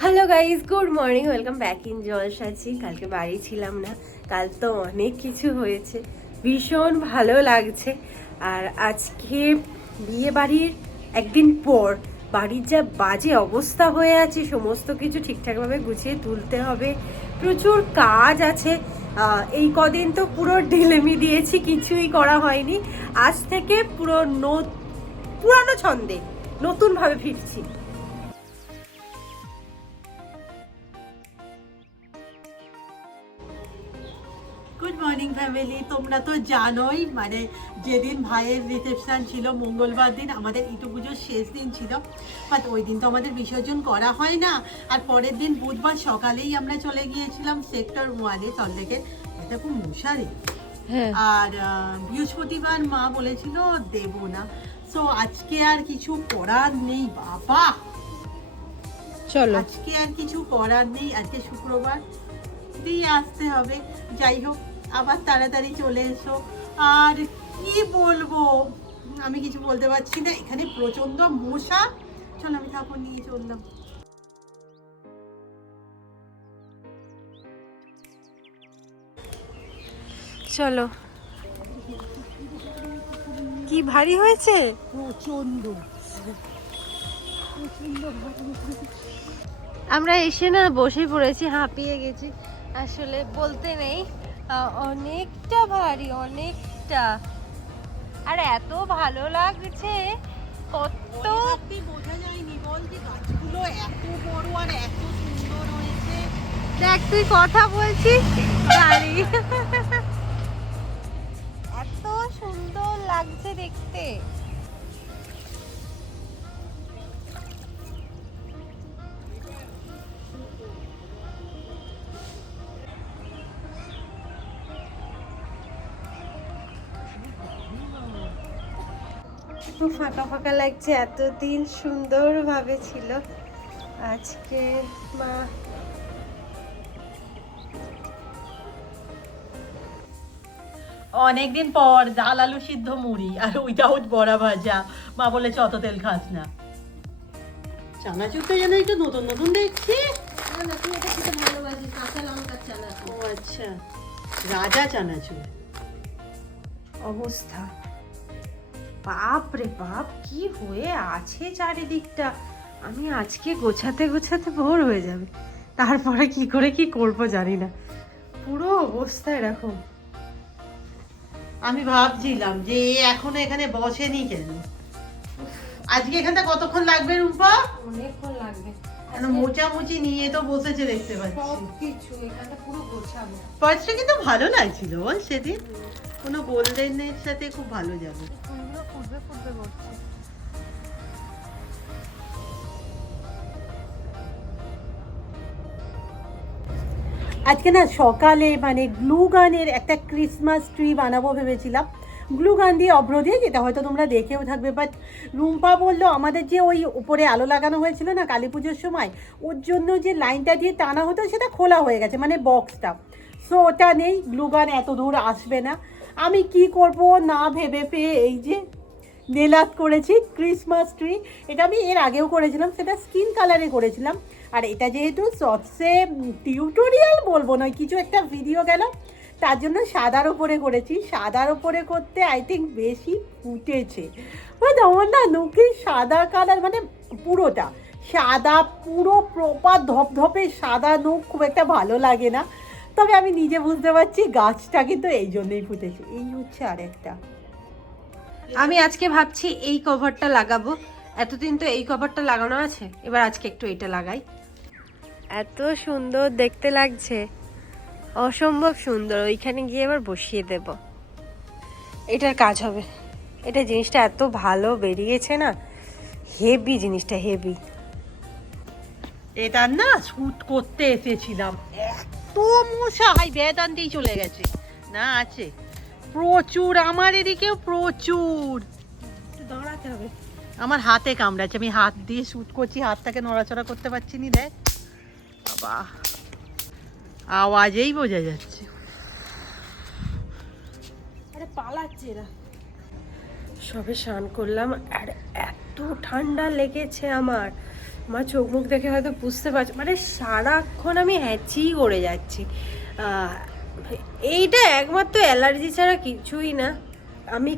Hello guys, good morning, welcome back in জলসাচি। কালকে বাড়ি ছিলাম না, কাল তো অনেক কিছু হয়েছে, ভীষণ ভালো লাগছে। আর আজকে বিয়ে বাড়ির একদিন পর বাড়ির যা বাজে অবস্থা হয়ে আছে, সমস্ত কিছু ঠিকঠাকভাবে গুছিয়ে তুলতে হবে, প্রচুর কাজ আছে। এই কদিন তো পুরো ঢিলেমি দিয়েছি, কিছুই করা হয়নি। আজ থেকে পুরো পুরানো ছন্দে নতুনভাবে ফিরছি। Good morning family. তোমরা তো জানোই মানে যেদিন ভাইয়ের রিসেপশন ছিল মঙ্গলবার দিন, আমাদের ইটু পুজোর শেষ দিন ছিল, বাট ওই দিন তো আমাদের বিসর্জন করা হয় না। আর পরের দিন বুধবার সকালেই আমরা চলে গিয়েছিলাম সেক্টর 1-এ সল্টলেকের। এটা খুব মশারি। আর বৃহস্পতিবার মা বলেছিল দেব না, সো আজকে আর কিছু করার নেই বাবা, চলো, আজকে আর কিছু করার নেই, আজকে শুক্রবার দিয়ে আসতে হবে। যাই হোক, আবার তাড়াতাড়ি চলে এসো। আর কি বলবো, আমি কিছু বলতে পারছি না, এখানে প্রচন্ড মশা। চলো আমি কাপড় নিয়ে চললাম। চলো। কি ভারী হয়েছে? প্রচন্ড আমরা এসে না বসে পড়েছি, হাঁপিয়ে গেছি। আসলে বলতে নেই, অনেকটা ভারী, অনেকটা। আর এত ভালো লাগছে, কত বোঝা যায়নি বল যে গাছগুলো এত বড় আর এত সুন্দর হয়েছে। দেখ, তুই কথা বলছিস, ভারী। এত সুন্দর লাগছে দেখতে। খুব ফাঁকা ফাঁকা লাগছে, এতদিন সুন্দরভাবে ছিল। আজকে মা অনেকদিন পর ডাল আলু সিদ্ধ মুড়ি আর উইদাউট বড়া ভাজা। মা বলেছে অত তেল খাস না। চানাচুরটা যেন একটু নতুন নতুন দেখছি। ভালোবাসি কাঁচা লঙ্কার চানাচুর। ও আচ্ছা, রাজা চানাচুর। অবস্থা বাপ রে বাপ, কি হয়ে আছে চারিদিকটা। আমি আজকে গোছাতে গোছাতে ভোর হয়ে যাবে, তারপরে কি করে কি করব জানি না, পুরো অবস্থা এরকম। আমি ভাবছিলাম যে এখনো এখানে বসেনি কেন। আজকে এখানটা কতক্ষণ লাগবে রূপা? অনেকক্ষণ লাগবে। মোচামুচি নিয়ে তো বসেছে দেখতে পাচ্ছি। সবকিছু এখানে পুরো গোছাবো। পার্সটা কিন্তু ভালো লাগছিল বল সেদিন, কোনো গোল্ডেনের সাথে খুব ভালো যাবে। ফুলগুলো ফুটবে ফুটবে করছে। আজকে না সকালে মানে গ্লু গানের একটা ক্রিসমাস ট্রি বানাবো ভেবেছিলাম, গ্লু গান দিয়ে অভ্র দিয়ে, যেটা হয়তো তোমরা দেখেও থাকবে। বাট রুম্পা বললো আমাদের যে ওই উপরে আলো লাগানো হয়েছিল না কালী পুজোর সময়, ওর জন্য যে লাইনটা দিয়ে টানা হতো সেটা খোলা হয়ে গেছে, মানে বক্সটা। সো ওটা নেই, গ্লু গান এত দূর আসবে না। আমি কি করব না ভেবে পেয়ে এই যে নেলাত করেছি ক্রিসমাস ট্রি। এটা আমি এর আগেও করেছিলাম, সেটা স্কিন কালারে করেছিলাম। আর এটা যেহেতু শর্টসে টিউটোরিয়াল বলবো না, কিছু একটা ভিডিও গেল, তার জন্য সাদার ওপরে করেছি। সাদার ওপরে করতে আই থিঙ্ক বেশি ফুটেছে। মানে আমার না নোকের সাদা কালার, মানে পুরোটা সাদা, পুরো প্রপার ধপধপে সাদা নোক খুব একটা ভালো লাগে না। তবে আমি নিজে বুঝতে পারছি গাছটা কিন্তু এই জন্যই ফুটেছে। এই হচ্ছে আরেকটা। আমি আজকে ভাবছি এই কভারটা লাগাবো, এতদিন তো এই কভারটা লাগানো আছে, এবার আজকে একটু এটা লাগাই। এত সুন্দর দেখতে লাগছে, অসম্ভব সুন্দর। ওইখানে গিয়ে এবার বসিয়ে দেব, এটার কাজ হবে। এটা জিনিসটা এত ভালো বেরিয়েছে না, হেভি জিনিসটা, হেভি। এটা না শুট করতে এসেছিলাম, এত মশা, হাই বেদান দিয়ে চলে গেছে না, আছে প্রচুর, আমার এদিকেও প্রচুর। দাঁড়াতে হবে, আমার হাতে কামড়াচ্ছে, আমি হাত দিয়ে শুট করছি, হাতটাকে নড়াচড়া করতে পারছি নি। দেখ বাবা, আওয়াজেই বোঝা যাচ্ছে। আরে পালাচ্ছে এরা। সবে স্নান করলাম আর এত ঠান্ডা লেগেছে আমার, আমার চোখ মুখ দেখে হয়তো বুঝতে পারছো, মানে সারাক্ষণ আমি হ্যাঁচি করে যাচ্ছি। এইটা একমাত্র অ্যালার্জি ছাড়া কিছুই না। আমি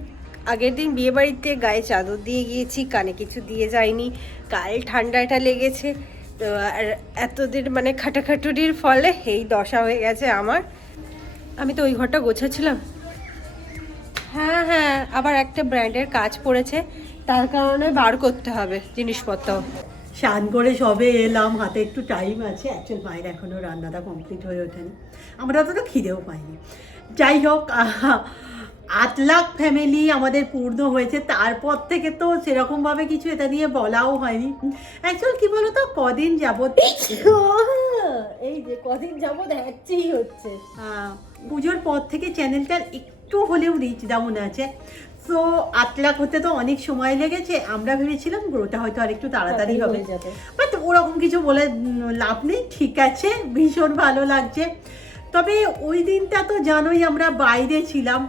আগের দিন বিয়েবাড়িতে গায়ে চাদর দিয়ে গিয়েছি, কানে কিছু দিয়ে যাইনি, কাল ঠান্ডাটা লেগেছে। তো আর এতদিন মানে খাটাখাটুরির ফলে এই দশা হয়ে গেছে আমার। আমি তো ওই ঘরটা গোছাচ্ছিলাম, হ্যাঁ হ্যাঁ, আবার একটা ব্র্যান্ডের কাজ পড়েছে, তার কারণে বার করতে হবে জিনিসপত্র। স্নান করে সবে এলাম, হাতে একটু টাইম আছে। অ্যাকচুয়াল মায়ের এখনও রান্নাটা কমপ্লিট হয়ে ওঠেনি, আমরা অতটা খিদেও পাইনি। যাই হোক, 8 লাখ ফ্যামিলি আমাদের পূর্ণ হয়েছে, তারপর থেকে তো সেরকমভাবে কিছু এটা নিয়ে বলাও হয়নি। অ্যাকচুয়াল কী বলো তো, কদিন যাবত এই যে কদিন যাবত হ্যাচ্ছেই হচ্ছে। পুজোর পর থেকে চ্যানেলটার একটু হলেও রিচ ডাউন আছে। সো 8 লাখ হতে তো অনেক সময় লেগেছে। আমরা ভেবেছিলাম গ্রোটা হয়তো আর একটু তাড়াতাড়ি হবে, বাট ওরকম কিছু বলে লাভ নেই। ঠিক আছে, ভীষণ ভালো লাগছে। তবে ওই দিনটা তো জানোই আমরা বাইরে ছিলাম,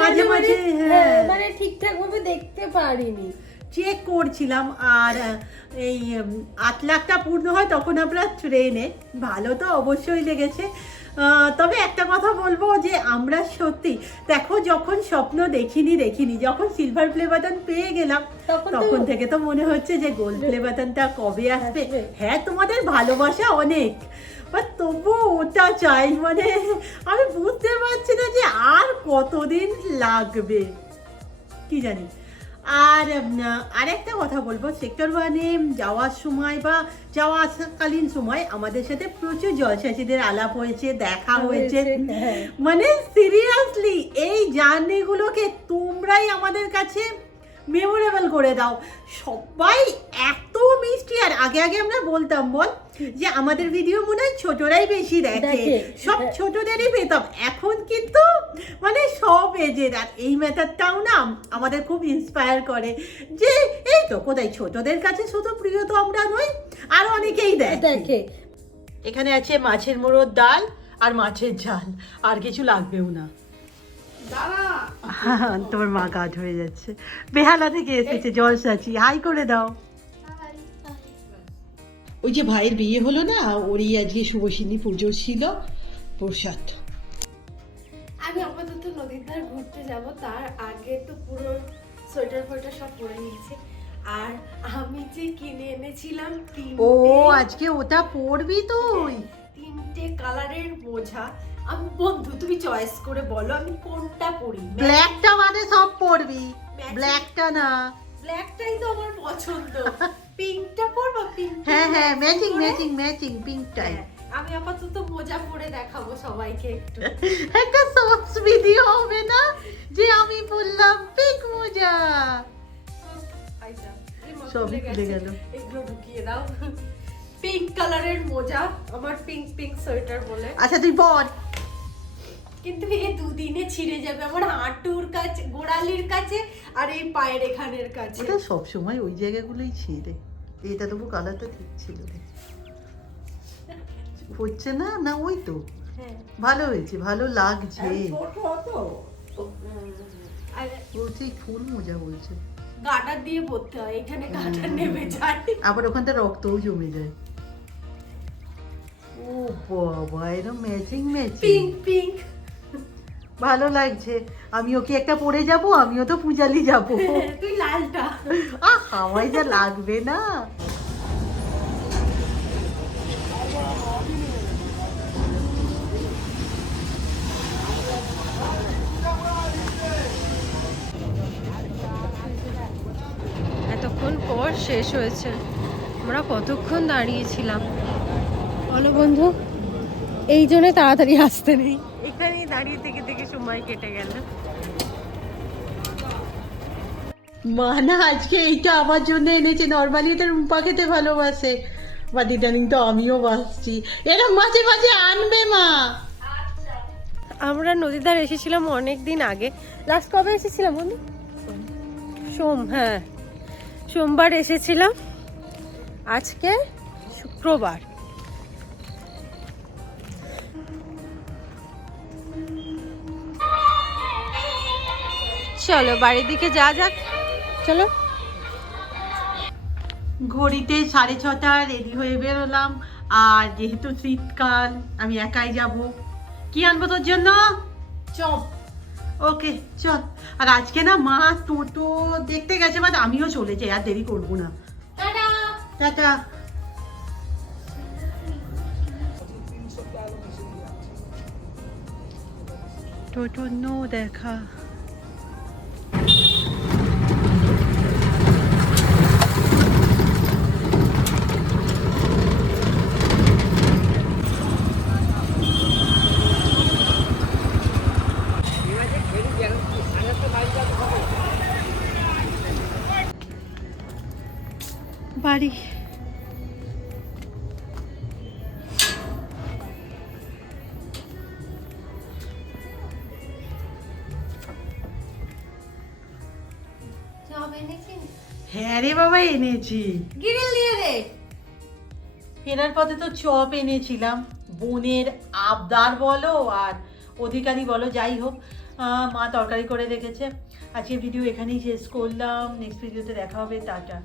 মাঝে মাঝে মানে ঠিকঠাক ভাবে দেখতে পারিনি, চেক করছিলাম। আর এই 8 লাখটা পূর্ণ হয় তখন আমরা ট্রেনে, ভালো তো অবশ্যই লেগেছে। তবে একটা কথা বলবো যে আমরা সত্যি দেখো, যখন স্বপ্ন দেখিনি, যখন সিলভার প্লে বাটন পেয়ে গেলাম তখন থেকে তো মনে হচ্ছে যে গোল্ড প্লে বাটনটা কবে আসবে। হ্যাঁ, তোমাদের ভালোবাসা অনেক, বাট তবুও ওটা চাই। মানে আমি বুঝতে পারছি না যে আর কতদিন লাগবে, কি জানি। আর একটা কথা বলবো, সেক্টর 1-এ যাওয়ার সময় বা যাওয়া আসাকালীন সময় আমাদের সাথে প্রচুর জলসাচিদের আলাপ হয়েছে, দেখা হয়েছে। মানে সিরিয়াসলি এই জার্নিগুলোকে তোমরাই আমাদের কাছে মেমোরেবল করে দাও। সবাই এত মিষ্টি। আর আগে আমরা বলতাম বল যে আমাদের ভিডিও মনে হয় ছোটরাই বেশি দেখে, সব ছোটদেরই পেতাম। এখন কিন্তু মানে সব এজের। আর এই ম্যাটারটাও না আমাদের খুব ইন্সপায়ার করে যে এই তো কোথায় ছোটদের কাছে শুধু প্রিয় তো আমরা নই, আর অনেকেই দেখে। এখানে আছে মাছের মোড়োর ডাল আর মাছের ঝাল, আর কিছু লাগবেও না। তোমার মা কাজ হয়ে যাচ্ছে, বেহালা থেকে এসেছে জলসাচি। হাই করে দাও। ওই যে ভাইয়ের বিয়ে হলো না, ওরই আজকে শুভসিনী পুজো ছিল, প্রসাদ। আমি আপাতত নদীর ধার ঘুরতে যাব, তার আগে তো পুরো সোয়েটার ফোয়েটার সব পরে নিয়েছি। আর আমি যে কিনে এনেছিলাম ও আজকে ওটা পরবি তুই? 3টে কালারের মোজা। আমি বন্ধু, তুমি চয়েস করে বলো আমি কোনটা পরি। ব্ল্যাকটা মানে সব পরবি, ব্ল্যাকটা না। ব্ল্যাকটাই তো আমার পছন্দ। পিঙ্কটা পরবো? পিঙ্ক, হ্যাঁ হ্যাঁ, ম্যাচিং পিঙ্কটাই। আমি আপাতত মোজা পরে দেখাবো সবাইকে একটু। একটা শর্টস ভিডিও হবে না যে আমি বললাম পিঙ্ক মোজা, সব ভুলে গেল। এগুলো ঢুকিয়ে দাও। পিঙ্ক কালারের মোজা, আমার পিঙ্ক সোয়েটার বলে। আচ্ছা তুই পর। কিন্তু এই দুদিনে ছিঁড়ে যাবে আমার হাঁটুর কাছে, গোড়ালির কাছে, আর এই পায়ের এখানের কাছে। ওটা সব সময় ওই জায়গাগুলোই ছিঁড়ে। এটা তবু কালারটা ঠিক ছিল, হচ্ছে না না? ওই তো ভালো হয়েছে, ভালো লাগছে। ঠিক ফুল মোজা বলছে, গাটার দিয়ে পড়তে হয়, এখানে গাটার নেমে যায়, আবার ওখানটা রক্তও জমে যায়। ও বাবা, এরকম ম্যাচিং পিঙ্ক ভালো লাগছে। আমিও কি একটা পরে যাব? আমিও তো পূজালি যাব। তুই লালটা। হাওয়াই যা লাগবে না। এতক্ষণ পর শেষ হয়েছে। আমরা কতক্ষণ দাঁড়িয়েছিলাম বলো বন্ধু? এই জন্য তাড়াতাড়ি আসতে নেই, এখানেই দাঁড়িয়ে থেকে সময় কেটে গেল। মা না আজকে এইটা আমার জন্য এনেছে। নর্মালি এটা রুম্পা খেতে ভালোবাসে, বাট ইদানিং তো আমিও বাসছি। এটা মাঝে মাঝে আনবে মা। আমরা নদীর ধারে এসেছিলাম অনেক দিন আগে। লাস্ট কবে এসেছিলাম বন্ধু? হ্যাঁ, সোমবার এসেছিলাম, আজকে শুক্রবার। চলো বাড়ির দিকে যা যাক, চলো। ঘড়িতে 6:30 রেডি হয়ে বেরোলাম। আর যেহেতু শীতকাল আমি একাই যাব। কি আনবো তোর জন্য? চপ। ওকে চল। আর আজকে না মা টোটো দেখতে গেছে, বাট আমিও চলে যাই, আর দেরি করবো না। টাটা। টাটা। টোটো নো দেখা। বাড়ি। চপ এনেছিস? হ্যাঁ রে বাবা, এনেছি। গ্রিল দিয়ে দে। ফেরার পথে তো চপ এনেছিলাম, বোনের আবদার বলো আর অধিকারী বলো, যাই হোক মা তরকারি করে রেখেছে। আজকে ভিডিও এখানেই শেষ করলাম, নেক্সট ভিডিওতে দেখা হবে, টাটা।